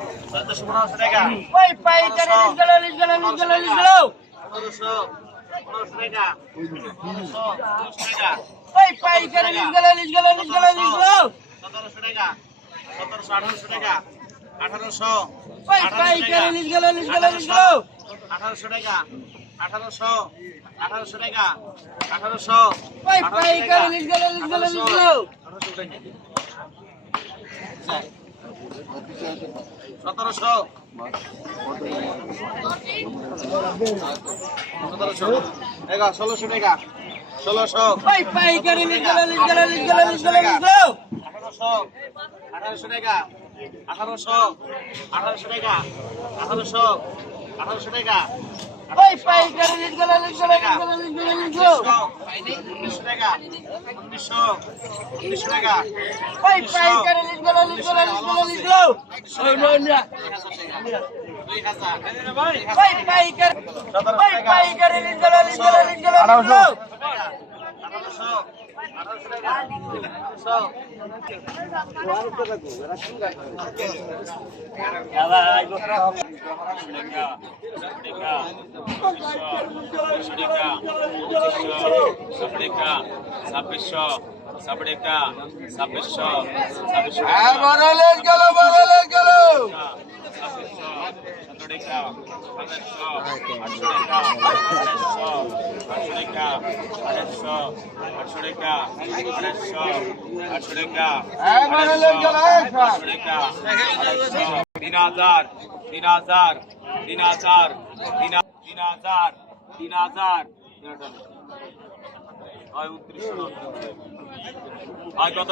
1400 টাকা। ওই পাইকারি লিজ গেল 1500 টাকা। 1500 টাকা। ওই পাইকারি লিজ গেল 1700 টাকা। 1700 1800 টাকা। 1800 ওই পাইকারি লিজ গেল 1800 টাকা। 1800 টাকা। 1800 ওই পাইকারি লিজ গেল 1700 টাকা। 1600 টাকা। 1600 ওই পাইকারি লিজ গেল 1800 টাকা। 1800 টাকা। 1800 টাকা। ওই পাইকারি লিজ গেল 1900 টাকা। 1900 টাকা। ওই পাইকারি লিজ গেল ওই পাইকারি ওই পাইকারি লিজ গেল 3000 কত